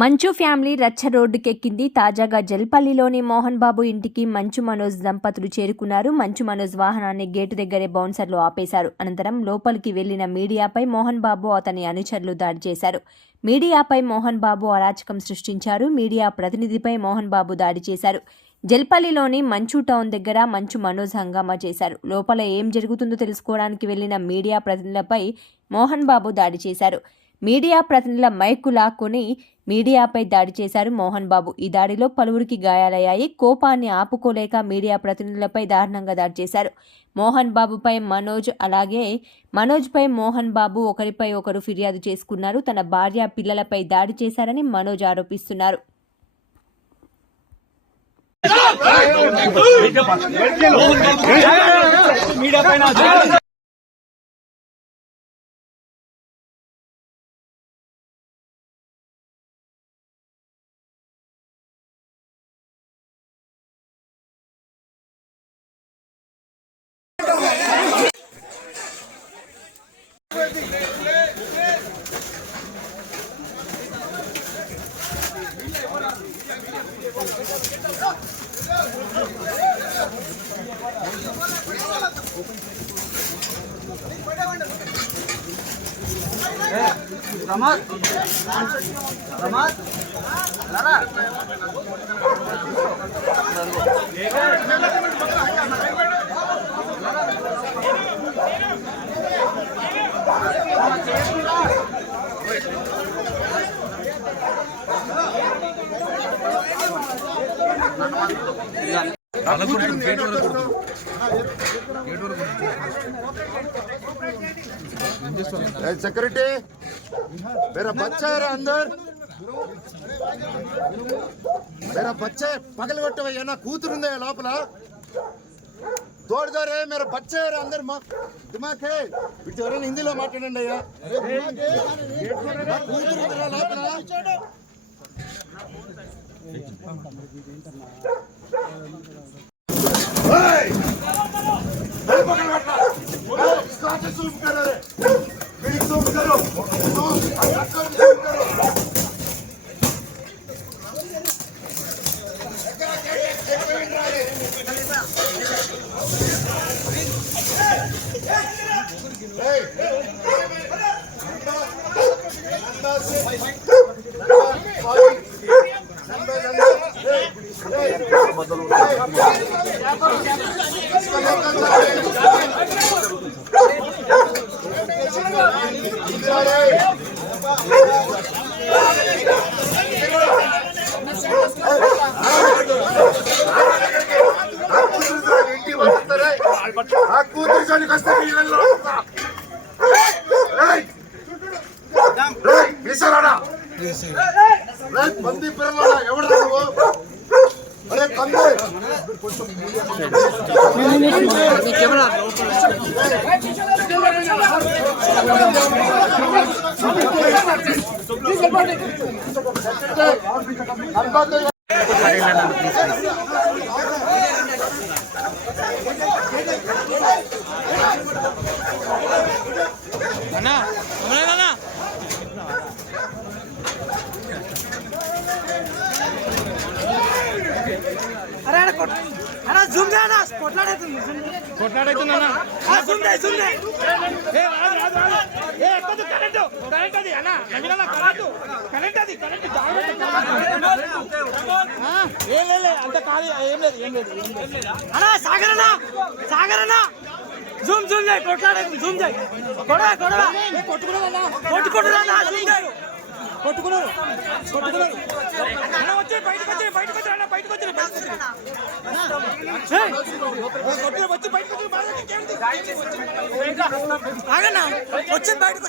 మంచు ఫ్యామిలీ రచ్చ రోడ్డుకెక్కింది. తాజాగా జల్పల్లిలోని మోహన్ బాబు ఇంటికి మంచు మనోజ్ దంపతులు చేరుకున్నారు. మంచు మనోజ్ వాహనాన్ని గేటు దగ్గరే బౌన్సర్లు ఆపేశారు. అనంతరం లోపలికి వెళ్లిన మీడియాపై మోహన్ బాబు అతని అనుచరులు దాడి చేశారు. మీడియాపై మోహన్ బాబు అరాచకం సృష్టించారు. మీడియా ప్రతినిధిపై మోహన్ బాబు దాడి చేశారు. జల్పల్లిలోని మంచు టౌన్ దగ్గర మంచు మనోజ్ హంగామా చేశారు. లోపల ఏం జరుగుతుందో తెలుసుకోవడానికి వెళ్లిన మీడియా ప్రతినిధులపై మోహన్ బాబు దాడి చేశారు. మీడియా ప్రతినిధుల మైకు లాక్కొని మీడియాపై దాడి చేశారు మోహన్ బాబు. ఈ దాడిలో పలువురికి గాయాలయ్యాయి. కోపాన్ని ఆపుకోలేక మీడియా ప్రతినిధులపై దారుణంగా దాడి చేశారు. మోహన్ బాబుపై మనోజ్, అలాగే మనోజ్పై మోహన్ బాబు ఒకరిపై ఒకరు ఫిర్యాదు చేసుకున్నారు. తన భార్య, పిల్లలపై దాడి చేశారని మనోజ్ ఆరోపిస్తున్నారు. सेक्रेटरी मेरा बच्चा है अंदर, मेरा बच्चा पगल गट्टे ना कूतुरुंदे लोपल तोड़ रे मेरा बच्चा है अंदर दिमाग है हिंदी माట్లాడండి అయ్యా కూతురుందిరా లోపల जूम करो रे जूम करो बंदी अरे అరే జూమ్ చేయనా కొట్లాడైతుంది కొట్లాడైతుందన్నా జూమ్ చేయి జూమ్ చేయి ఏ రాదు ఏ ఎక్కదు కరెంట్ అది అన్న నవిలన కరెంట్ అది ఏ అంత కాదు ఏం లేదు అన్న సాగరన్న జూమ్ చేయి కొట్లాడైతుంది జూమ్ చేయి కొడవ కొట్టుకున్నారన్నా జూమ్ చేయి కొట్టుకున్నారు వచ్చి బయటకు వచ్చి బయటకు